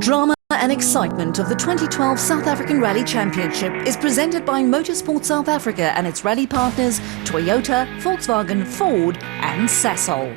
Drama and excitement of the 2012 South African Rally Championship is presented by Motorsport South Africa and its rally partners Toyota, Volkswagen, Ford and Sasol.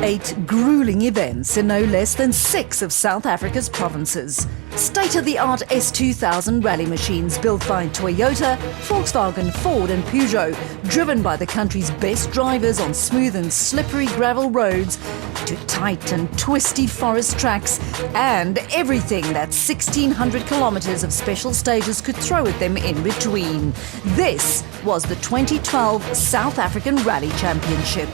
8 grueling events in no less than 6 of South Africa's provinces. State-of-the-art S2000 rally machines built by Toyota, Volkswagen, Ford and Peugeot, driven by the country's best drivers on smooth and slippery gravel roads to tight and twisty forest tracks and everything that 1,600 kilometers of special stages could throw at them in between. This was the 2012 South African Rally Championship.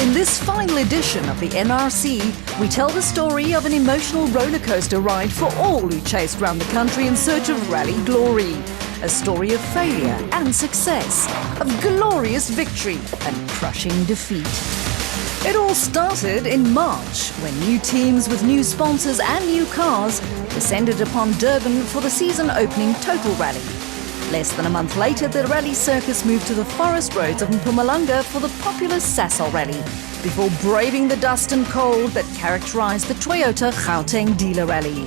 In this final edition of the NRC, we tell the story of an emotional roller coaster ride for all who chased around the country in search of rally glory. A story of failure and success, of glorious victory and crushing defeat. It all started in March when new teams with new sponsors and new cars descended upon Durban for the season-opening Total Rally. Less than a month later, the rally circus moved to the forest roads of Mpumalanga for the popular Sasol Rally, before braving the dust and cold that characterized the Toyota Gauteng Dealer Rally.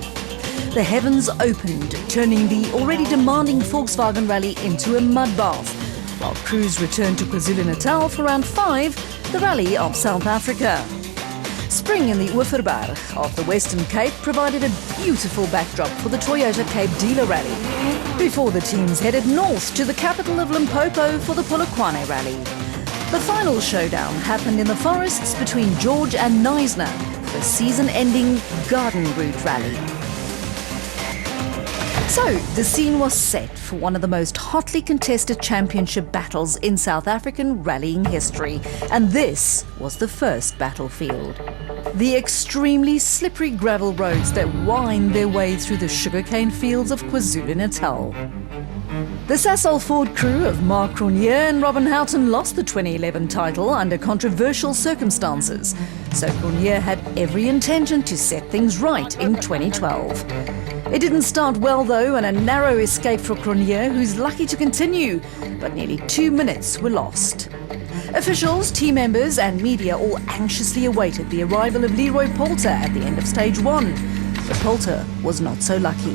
The heavens opened, turning the already demanding Volkswagen Rally into a mud bath, while crews returned to KwaZulu-Natal for round 5, the Rally of South Africa. Spring in the Oeverberg of the Western Cape provided a beautiful backdrop for the Toyota Cape Dealer Rally, before the teams headed north to the capital of Limpopo for the Polokwane Rally. The final showdown happened in the forests between George and Knysna for the season-ending Garden Route Rally. So, the scene was set for one of the most hotly contested championship battles in South African rallying history, and this was the first battlefield. The extremely slippery gravel roads that wind their way through the sugarcane fields of KwaZulu-Natal. The Sasol Ford crew of Mark Cronje and Robin Houghton lost the 2011 title under controversial circumstances, so Cronje had every intention to set things right in 2012. It didn't start well though, and a narrow escape for Cronje, who's lucky to continue, but nearly 2 minutes were lost. Officials, team members and media all anxiously awaited the arrival of Leroy Poulter at the end of stage 1, but Poulter was not so lucky.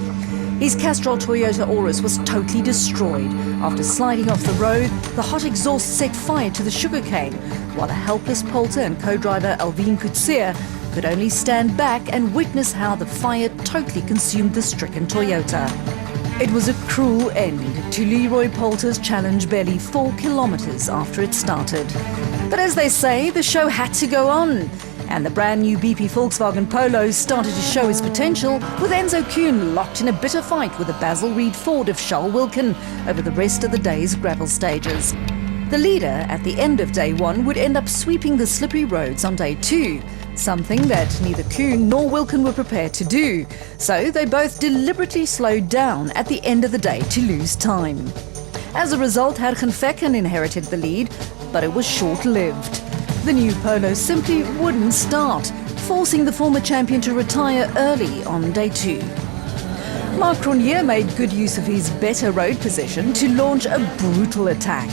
His Castrol Toyota Auris was totally destroyed. After sliding off the road, the hot exhaust set fire to the sugarcane, while a helpless Poulter and co-driver Alvin Kutsia could only stand back and witness how the fire totally consumed the stricken Toyota. It was a cruel end to Leroy Poulter's challenge barely 4 kilometers after it started. But as they say, the show had to go on, and the brand new BP Volkswagen Polo started to show its potential, with Enzo Kuhn locked in a bitter fight with the Basil Reed Ford of Charles Wilkin over the rest of the day's gravel stages. The leader at the end of day 1 would end up sweeping the slippery roads on day 2, something that neither Kuhn nor Wilkin were prepared to do, so they both deliberately slowed down at the end of the day to lose time. As a result, Hergen Fecken inherited the lead, but it was short-lived. The new Polo simply wouldn't start, forcing the former champion to retire early on day 2. Mark Cronje made good use of his better road position to launch a brutal attack.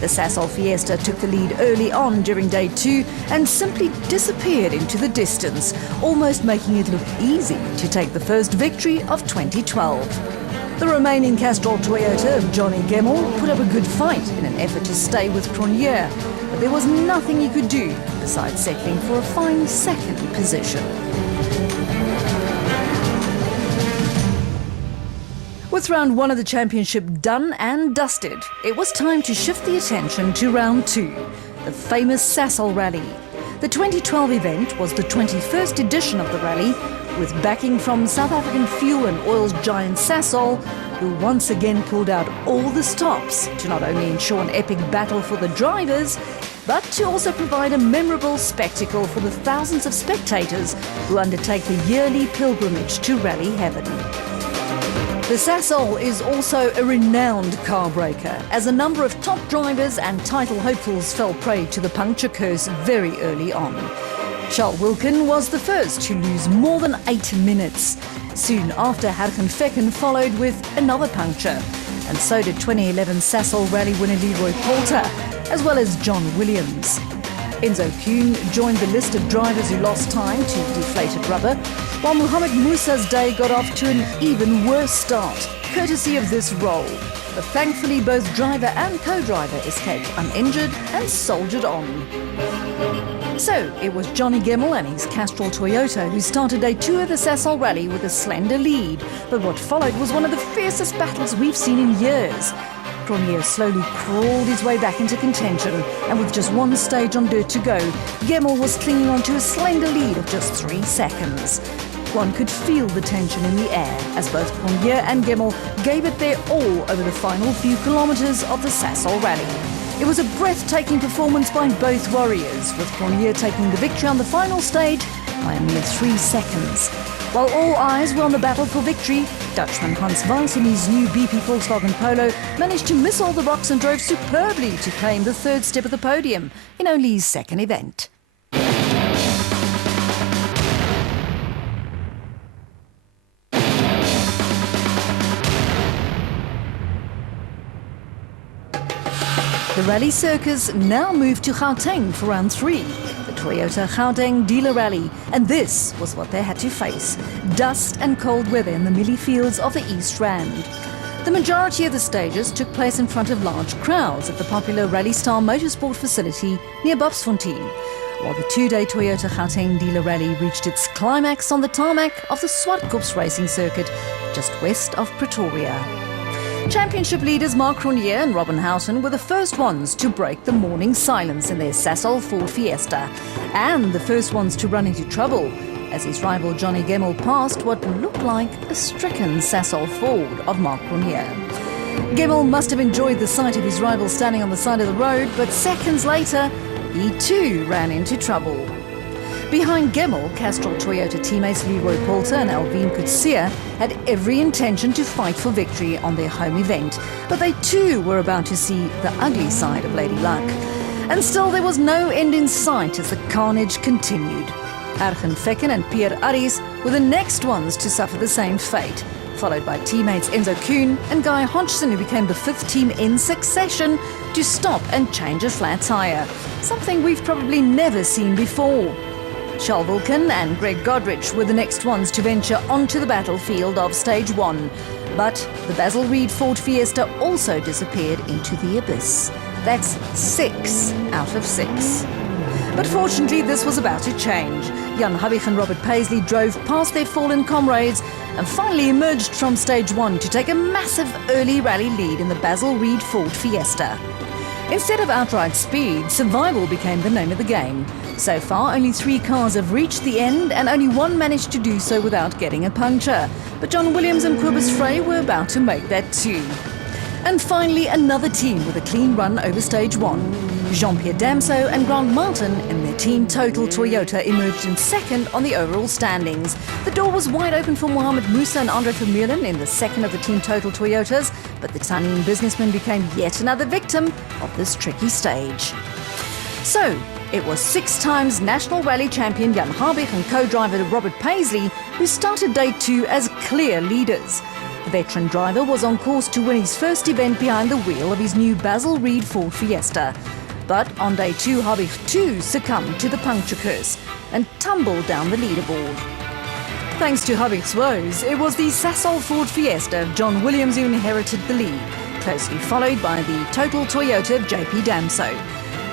The Sasol Fiesta took the lead early on during day 2 and simply disappeared into the distance, almost making it look easy to take the first victory of 2012. The remaining Castrol Toyota of Johnny Gemmell put up a good fight in an effort to stay with Cronje, but there was nothing he could do besides settling for a fine second position. With round 1 of the championship done and dusted, it was time to shift the attention to round 2, the famous Sasol Rally. The 2012 event was the 21st edition of the rally, with backing from South African fuel and oils giant Sasol, who once again pulled out all the stops to not only ensure an epic battle for the drivers, but to also provide a memorable spectacle for the thousands of spectators who undertake the yearly pilgrimage to rally heaven. The Sasol is also a renowned car breaker, as a number of top drivers and title hopefuls fell prey to the puncture curse very early on. Charles Wilkin was the first to lose more than 8 minutes. Soon after, Hargen Fecken followed with another puncture, and so did 2011 Sasol rally winner Leroy Poulter, as well as John Williams. Enzo Kuhn joined the list of drivers who lost time to deflated rubber, while Mohamed Musa's day got off to an even worse start, courtesy of this roll. But thankfully, both driver and co-driver escaped uninjured and soldiered on. So, it was Johnny Gemmell and his Castrol Toyota who started day 2 of the Sasol Rally with a slender lead. But what followed was one of the fiercest battles we've seen in years. Cronje slowly crawled his way back into contention, and with just one stage on dirt to go, Gemmell was clinging on to a slender lead of just 3 seconds. One could feel the tension in the air as both Cronje and Gemmell gave it their all over the final few kilometres of the Sasol Rally. It was a breathtaking performance by both warriors, with Cronje taking the victory on the final stage by a mere 3 seconds. While all eyes were on the battle for victory, Dutchman Hans Weiss in his new BP Volkswagen Polo managed to miss all the rocks and drove superbly to claim the 3rd step of the podium in only his 2nd event. The rally circus now moved to Gauteng for round 3, the Toyota Gauteng Dealer Rally, and this was what they had to face: dust and cold weather in the Millie Fields of the East Rand. The majority of the stages took place in front of large crowds at the popular Rally Star Motorsport facility near Bobsfontein, while the 2-day Toyota Gauteng Dealer Rally reached its climax on the tarmac of the Swartkops racing circuit just west of Pretoria. Championship leaders Mark Cronje and Robin Houghton were the first ones to break the morning silence in their Sasol Ford Fiesta, and the first ones to run into trouble as his rival Johnny Gemmell passed what looked like a stricken Sasol Ford of Mark Cronje. Gemmell must have enjoyed the sight of his rival standing on the side of the road, but seconds later, he too ran into trouble. Behind Gemmell, Castrol Toyota teammates Leroy Poulter and Alvin Coetzee had every intention to fight for victory on their home event, but they too were about to see the ugly side of Lady Luck. And still there was no end in sight as the carnage continued. Hargen Fecken and Pierre Arries were the next ones to suffer the same fate, followed by teammates Enzo Kuhn and Guy Hodgson, who became the 5th team in succession to stop and change a flat tyre, something we've probably never seen before. Charles Wilkin and Greg Godrich were the next ones to venture onto the battlefield of Stage 1. But the Basil Reed Ford Fiesta also disappeared into the abyss. That's 6 out of 6. But fortunately, this was about to change. Jan Habig and Robert Paisley drove past their fallen comrades and finally emerged from Stage 1 to take a massive early rally lead in the Basil Reed Ford Fiesta. Instead of outright speed, survival became the name of the game. So far, only 3 cars have reached the end, and only one managed to do so without getting a puncture. But John Williams and Cobus Frey were about to make that too. And finally, another team with a clean run over Stage 1. Jean-Pierre Damso and Grant Martin in their team Total Toyota emerged in 2nd on the overall standings. The door was wide open for Mohamed Musa and Andre Vermeulen in the 2nd of the team Total Toyotas, but the Tanin businessman became yet another victim of this tricky stage. So, it was 6 times National Rally champion Jan Habig and co-driver Robert Paisley who started day 2 as clear leaders. The veteran driver was on course to win his first event behind the wheel of his new Basil Reed Ford Fiesta. But on day 2, Habig too succumbed to the puncture curse and tumbled down the leaderboard. Thanks to Habig's woes, it was the Sasol Ford Fiesta of John Williams who inherited the lead, closely followed by the Total Toyota of JP Damso.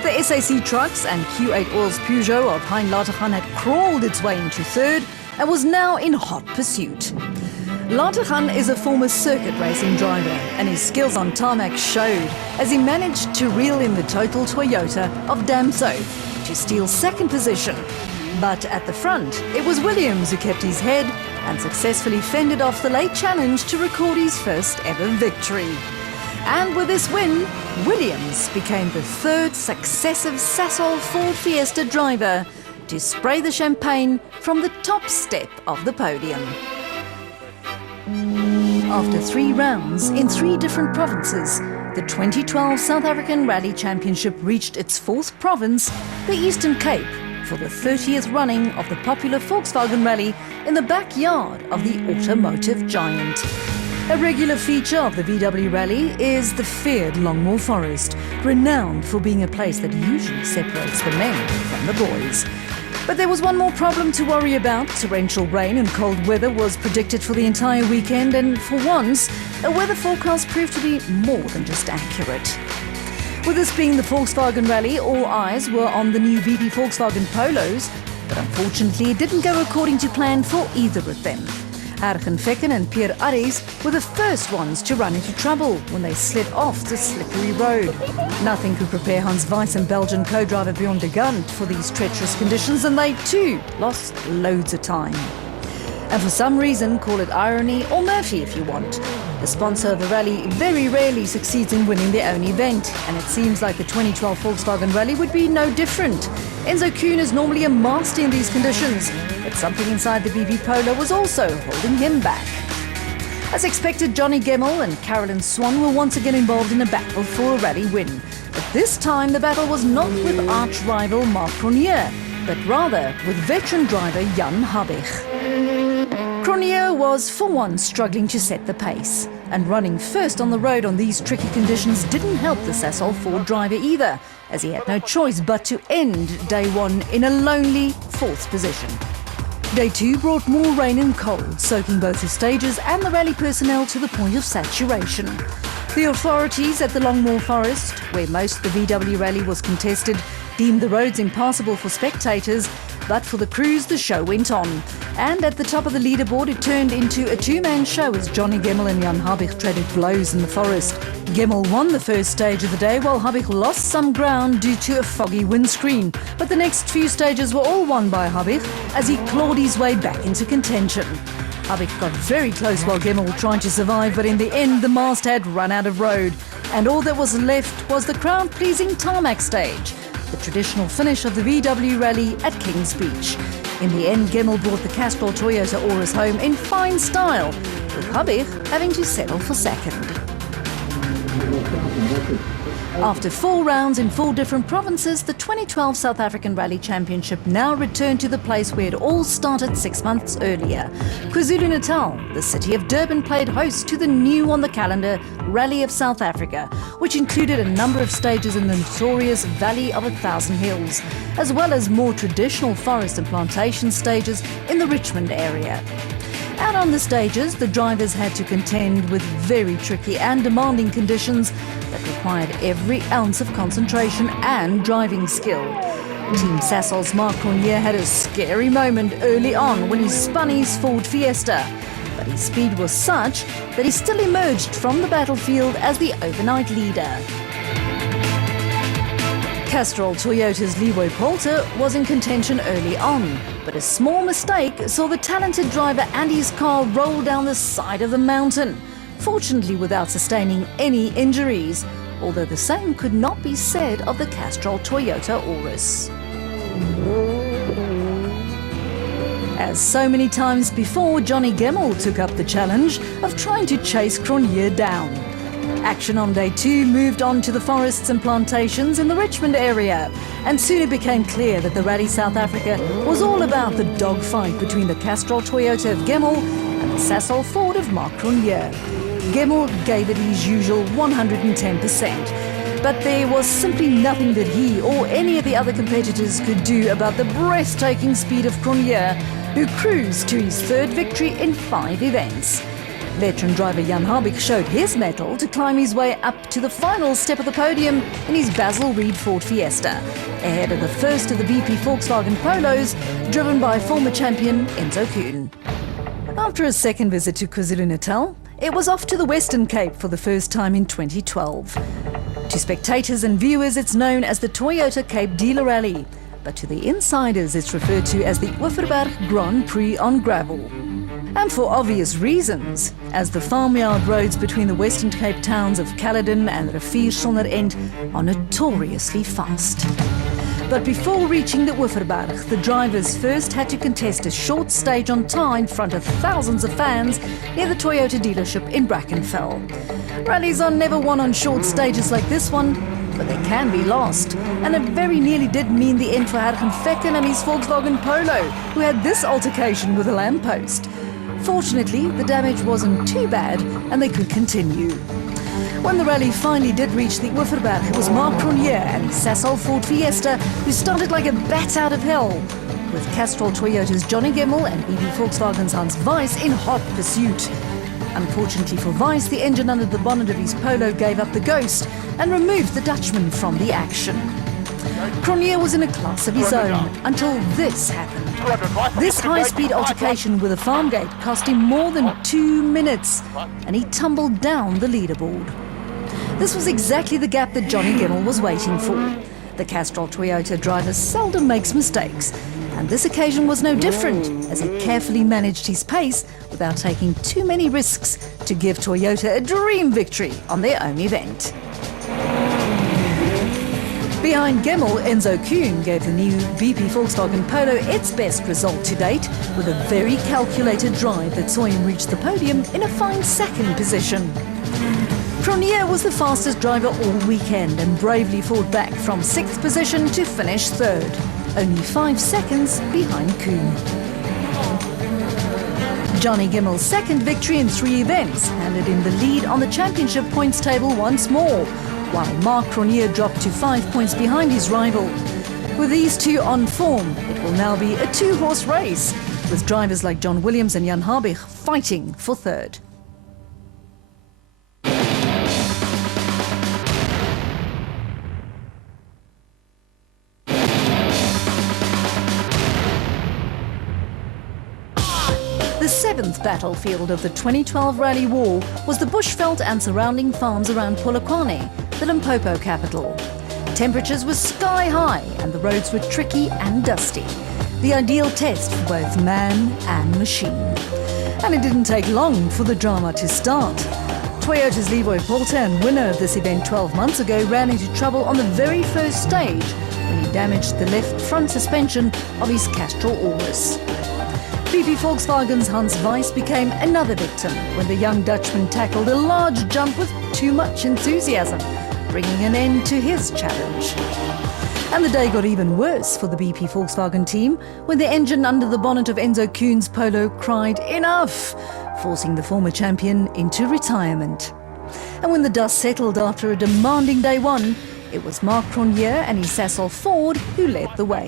The SAC trucks and Q8 Oil's Peugeot of Hein Latergan had crawled its way into 3rd and was now in hot pursuit. Latergan is a former circuit racing driver, and his skills on tarmac showed as he managed to reel in the Total Toyota of Damso to steal 2nd position. But at the front, it was Williams who kept his head and successfully fended off the late challenge to record his first ever victory. And with this win, Williams became the third successive Sasol Ford Fiesta driver to spray the champagne from the top step of the podium. After 3 rounds in 3 different provinces, the 2012 South African Rally Championship reached its 4th province, the Eastern Cape, for the 30th running of the popular Volkswagen Rally in the backyard of the automotive giant. A regular feature of the VW Rally is the feared Longmoor Forest, renowned for being a place that usually separates the men from the boys. But there was one more problem to worry about. Torrential rain and cold weather was predicted for the entire weekend, and for once, a weather forecast proved to be more than just accurate. With this being the Volkswagen Rally, all eyes were on the new VP Volkswagen Polos, but unfortunately it didn't go according to plan for either of them. Argen Fecken and Pierre Aries were the first ones to run into trouble when they slid off the slippery road. Nothing could prepare Hans Weiss and Belgian co-driver Bjorn de Gant for these treacherous conditions, and they too lost loads of time. And for some reason, call it irony or Murphy if you want, the sponsor of the rally very rarely succeeds in winning their own event, and it seems like the 2012 Volkswagen Rally would be no different. Enzo Kuhn is normally a master in these conditions, but something inside the BP Polo was also holding him back. As expected, Johnny Gemmell and Carolyn Swan were once again involved in a battle for a rally win. But this time the battle was not with arch-rival Marc Cronje, but rather with veteran driver Jan Habich. Cronje was, for once, struggling to set the pace, and running first on the road on these tricky conditions didn't help the Sasol Ford driver either, as he had no choice but to end day 1 in a lonely 4th position. Day 2 brought more rain and cold, soaking both the stages and the rally personnel to the point of saturation. The authorities at the Longmoor Forest, where most of the VW Rally was contested, deemed the roads impassable for spectators, but for the crews the show went on. And at the top of the leaderboard it turned into a 2-man show as Johnny Gemmell and Jan Habich traded blows in the forest. Gemmell won the first stage of the day while Habich lost some ground due to a foggy windscreen. But the next few stages were all won by Habich as he clawed his way back into contention. Habich got very close while Gemmell tried to survive, but in the end the mast had run out of road, and all that was left was the crowd-pleasing tarmac stage, the traditional finish of the VW Rally at Kings Beach. In the end, Gemmell brought the Castrol Toyota Auris home in fine style, with Habich having to settle for second. After 4 rounds in 4 different provinces, the 2012 South African Rally Championship now returned to the place where it all started 6 months earlier. KwaZulu-Natal, the city of Durban, played host to the new on the calendar Rally of South Africa, which included a number of stages in the notorious Valley of 1,000 Hills, as well as more traditional forest and plantation stages in the Richmond area. Out on the stages, the drivers had to contend with very tricky and demanding conditions that required every ounce of concentration and driving skill. Team Sasol's Marc Cronje had a scary moment early on when he spun his Ford Fiesta, but his speed was such that he still emerged from the battlefield as the overnight leader. Castrol Toyota's Leroy Poulter was in contention early on, but a small mistake saw the talented driver Andy's car roll down the side of the mountain, fortunately without sustaining any injuries, although the same could not be said of the Castrol Toyota Auris. As so many times before, Johnny Gemmell took up the challenge of trying to chase Cronje down. Action on day 2 moved on to the forests and plantations in the Richmond area, and soon it became clear that the Rally South Africa was all about the dogfight between the Castrol Toyota of Gemmell and the Sasol Ford of Marc Cronje. Gemmell gave it his usual 110%, but there was simply nothing that he or any of the other competitors could do about the breathtaking speed of Cronje, who cruised to his 3rd victory in 5 events. Veteran driver Jan Habich showed his mettle to climb his way up to the final step of the podium in his Basil Reed Ford Fiesta, ahead of the first of the BP Volkswagen Polos, driven by former champion Enzo Kuhn. After a second visit to KwaZulu-Natal, it was off to the Western Cape for the first time in 2012. To spectators and viewers, it's known as the Toyota Cape Dealer Rally, but to the insiders it's referred to as the Oeverberg Grand Prix on gravel. And for obvious reasons, as the farmyard roads between the Western Cape towns of Caledon and Riviersonderend are notoriously fast. But before reaching the Oeverberg, the drivers first had to contest a short stage on tar in front of thousands of fans near the Toyota dealership in Brackenfell. Rallies are never won on short stages like this one, but they can be lost. And it very nearly did mean the end for Hergen Fecken and his Volkswagen Polo, who had this altercation with a lamppost. Fortunately, the damage wasn't too bad and they could continue. When the rally finally did reach the Oeverberg, it was Marc Cronje and his Sasol Ford Fiesta who started like a bat out of hell, with Castrol Toyota's Johnny Gemmell and BB Volkswagen's Hans Weiss in hot pursuit. Unfortunately for Weiss, the engine under the bonnet of his Polo gave up the ghost and removed the Dutchman from the action. Cronje was in a class of his own until this happened. This high-speed altercation with a farm gate cost him more than 2 minutes, and he tumbled down the leaderboard. This was exactly the gap that Johnny Gemmell was waiting for. The Castrol Toyota driver seldom makes mistakes, and this occasion was no different, as he carefully managed his pace without taking too many risks to give Toyota a dream victory on their own event. Behind Gemmell, Enzo Kuhn gave the new BP Volkswagen Polo its best result to date, with a very calculated drive that saw him reach the podium in a fine second position. Cronje was the fastest driver all weekend and bravely fought back from 6th position to finish 3rd, only 5 seconds behind Kuhn. Johnny Gemmell's second victory in 3 events handed him the lead on the championship points table once more, while Marc Cronje dropped to 5 points behind his rival. With these two on form, it will now be a 2-horse race, with drivers like John Williams and Jan Habig fighting for 3rd. The 7th battlefield of the 2012 Rally War was the Bushveld and surrounding farms around Polokwane, the Limpopo capital. Temperatures were sky high and the roads were tricky and dusty, the ideal test for both man and machine. And it didn't take long for the drama to start. Toyota's Leroy Poltan, winner of this event 12 months ago, ran into trouble on the very first stage when he damaged the left front suspension of his Castrol Aurus. BP Volkswagen's Hans Weiss became another victim when the young Dutchman tackled a large jump with too much enthusiasm, bringing an end to his challenge. And the day got even worse for the BP Volkswagen team when the engine under the bonnet of Enzo Kuhn's Polo cried enough, forcing the former champion into retirement. And when the dust settled after a demanding day one, it was Marc Cronje and his Sasol Ford who led the way.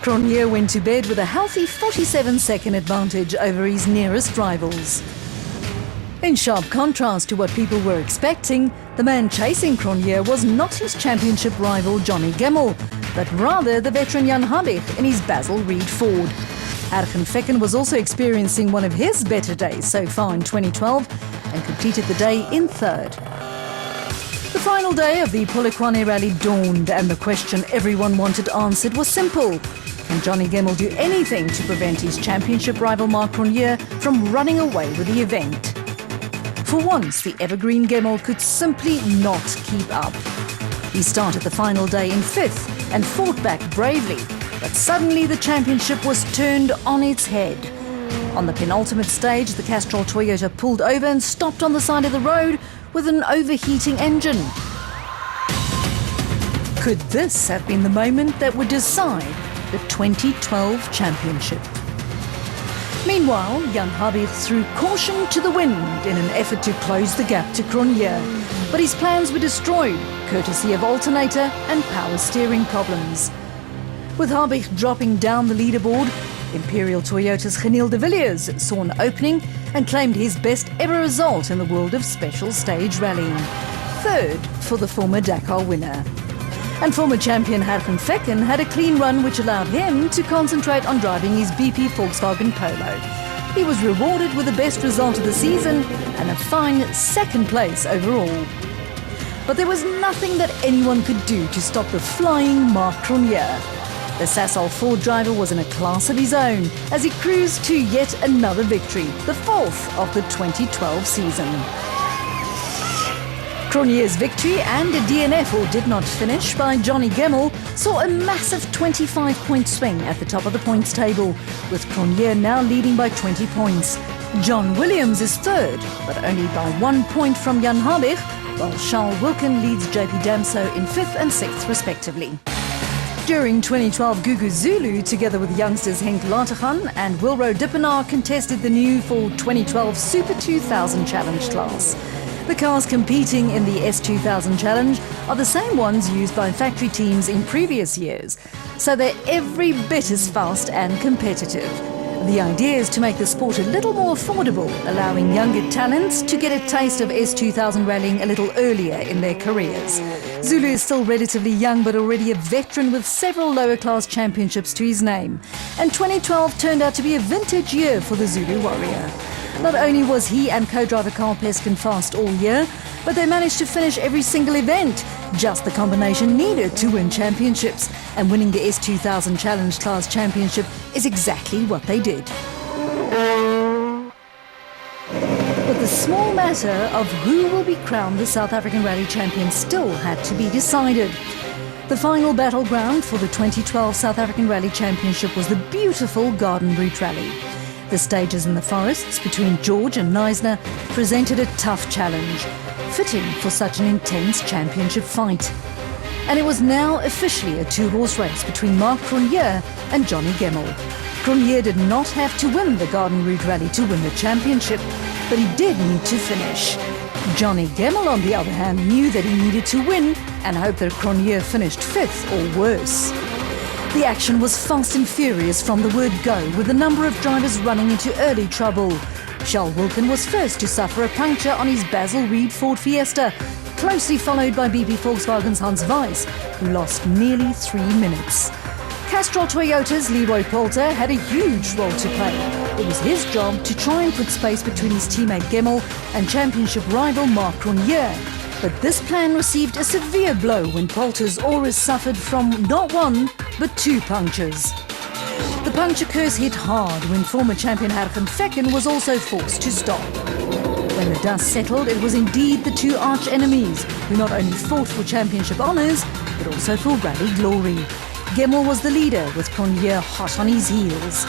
Cronje went to bed with a healthy 47-second advantage over his nearest rivals. In sharp contrast to what people were expecting, the man chasing Cronje was not his championship rival Johnny Gemmell, but rather the veteran Jan Habig in his Basil Reed Ford. Hergen Fecken was also experiencing one of his better days so far in 2012 and completed the day in 3rd. The final day of the Polokwane Rally dawned, and the question everyone wanted answered was simple. Can Johnny Gemmell do anything to prevent his championship rival Marc Cronje from running away with the event? For once, the evergreen Gemmell could simply not keep up. He started the final day in 5th and fought back bravely, but suddenly the championship was turned on its head. On the penultimate stage, the Castrol Toyota pulled over and stopped on the side of the road with an overheating engine. Could this have been the moment that would decide the 2012 championship? Meanwhile, Jan Habig threw caution to the wind in an effort to close the gap to Cronje, but his plans were destroyed, courtesy of alternator and power steering problems. With Habig dropping down the leaderboard, Imperial Toyota's Geniel de Villiers saw an opening and claimed his best ever result in the world of special stage rallying, 3rd for the former Dakar winner. And former champion Hergen Fecken had a clean run which allowed him to concentrate on driving his BP Volkswagen Polo. He was rewarded with the best result of the season and a fine 2nd place overall. But there was nothing that anyone could do to stop the flying Marc Cronje. The Sasol Ford driver was in a class of his own as he cruised to yet another victory, the fourth of the 2012 season. Cronje's victory and a DNF, or did not finish, by Johnny Gemmell saw a massive 25-point swing at the top of the points table, with Cronje now leading by 20 points. John Williams is third, but only by 1 point from Jan Habig, while Charles Wilken leads JP Damso in fifth and sixth respectively. During 2012, Gugu Zulu, together with youngsters Henk Lateghan and Wilro Dippenaar, contested the new Ford 2012 Super 2000 Challenge class. The cars competing in the S2000 Challenge are the same ones used by factory teams in previous years, so they're every bit as fast and competitive. The idea is to make the sport a little more affordable, allowing younger talents to get a taste of S2000 rallying a little earlier in their careers. Zulu is still relatively young, but already a veteran with several lower class championships to his name. And 2012 turned out to be a vintage year for the Zulu Warrior. Not only was he and co-driver Carl Peskin fast all year, but they managed to finish every single event, just the combination needed to win championships. And winning the S2000 Challenge Class Championship is exactly what they did. But the small matter of who will be crowned the South African Rally Champion still had to be decided. The final battleground for the 2012 South African Rally Championship was the beautiful Garden Route Rally. The stages in the forests between George and Knysna presented a tough challenge, fitting for such an intense championship fight. And it was now officially a two-horse race between Mark Cronje and Johnny Gemmell. Cronje did not have to win the Garden Route Rally to win the championship, but he did need to finish. Johnny Gemmell, on the other hand, knew that he needed to win and hoped that Cronje finished fifth or worse. The action was fast and furious from the word go, with a number of drivers running into early trouble. Charles Wilken was first to suffer a puncture on his Basil Reed Ford Fiesta, closely followed by BP Volkswagen's Hans Weiss, who lost nearly 3 minutes. Castrol Toyota's Leroy Poulter had a huge role to play. It was his job to try and put space between his teammate Gemmell and championship rival Mark Cronje. But this plan received a severe blow when Poulter's Auris suffered from not one, but 2 punctures. The puncture curse hit hard when former champion Hergen Fecken was also forced to stop. When the dust settled, it was indeed the 2 arch enemies who not only fought for championship honours, but also for rally glory. Gemmell was the leader, with Cronje hot on his heels.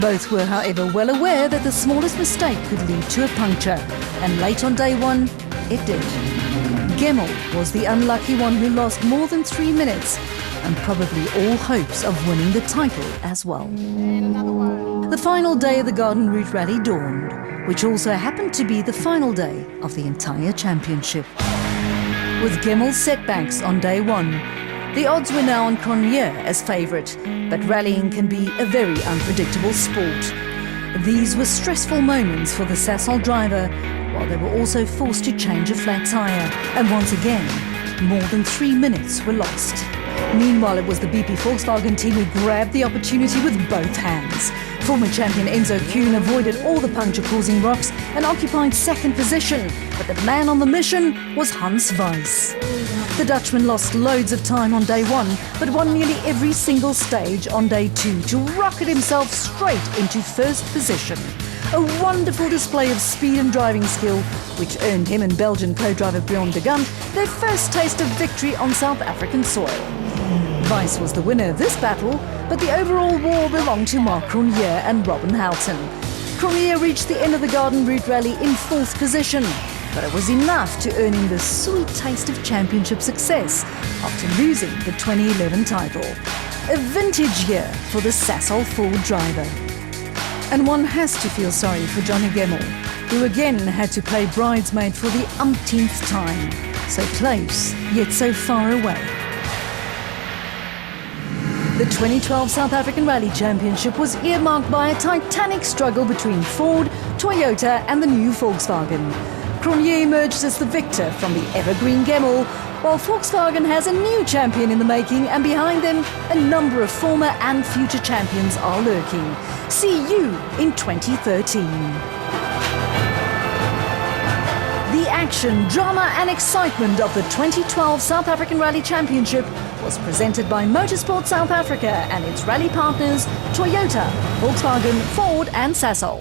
Both were, however, well aware that the smallest mistake could lead to a puncture, and late on day 1, it did. Gemmell was the unlucky one who lost more than 3 minutes and probably all hopes of winning the title as well. The final day of the Garden Route Rally dawned, which also happened to be the final day of the entire championship. With Gemmell's setbacks on day 1, the odds were now on Cronje as favourite, but rallying can be a very unpredictable sport. These were stressful moments for the Sasol driver, while they were also forced to change a flat tyre, and once again, more than 3 minutes were lost. Meanwhile, it was the BP Volkswagen team who grabbed the opportunity with both hands. Former champion Enzo Kuhn avoided all the puncture-causing rocks and occupied second position, but the man on the mission was Hans Weiss. The Dutchman lost loads of time on day 1, but won nearly every single stage on day 2 to rocket himself straight into first position. A wonderful display of speed and driving skill, which earned him and Belgian co-driver Bjorn de Gant their first taste of victory on South African soil. Weiss was the winner of this battle, but the overall war belonged to Mark Cronje and Robin Halton. Cronje reached the end of the Garden Route Rally in 4th position, but it was enough to earn him the sweet taste of championship success after losing the 2011 title. A vintage year for the Sasol Ford driver. And one has to feel sorry for Johnny Gemmell, who again had to play bridesmaid for the umpteenth time. So close, yet so far away. The 2012 South African Rally Championship was earmarked by a titanic struggle between Ford, Toyota and the new Volkswagen. Cronje emerged as the victor from the evergreen Gemmell, while Volkswagen has a new champion in the making, and behind them, a number of former and future champions are lurking. See you in 2013. The action, drama and excitement of the 2012 South African Rally Championship was presented by Motorsport South Africa and its rally partners Toyota, Volkswagen, Ford and Sasol.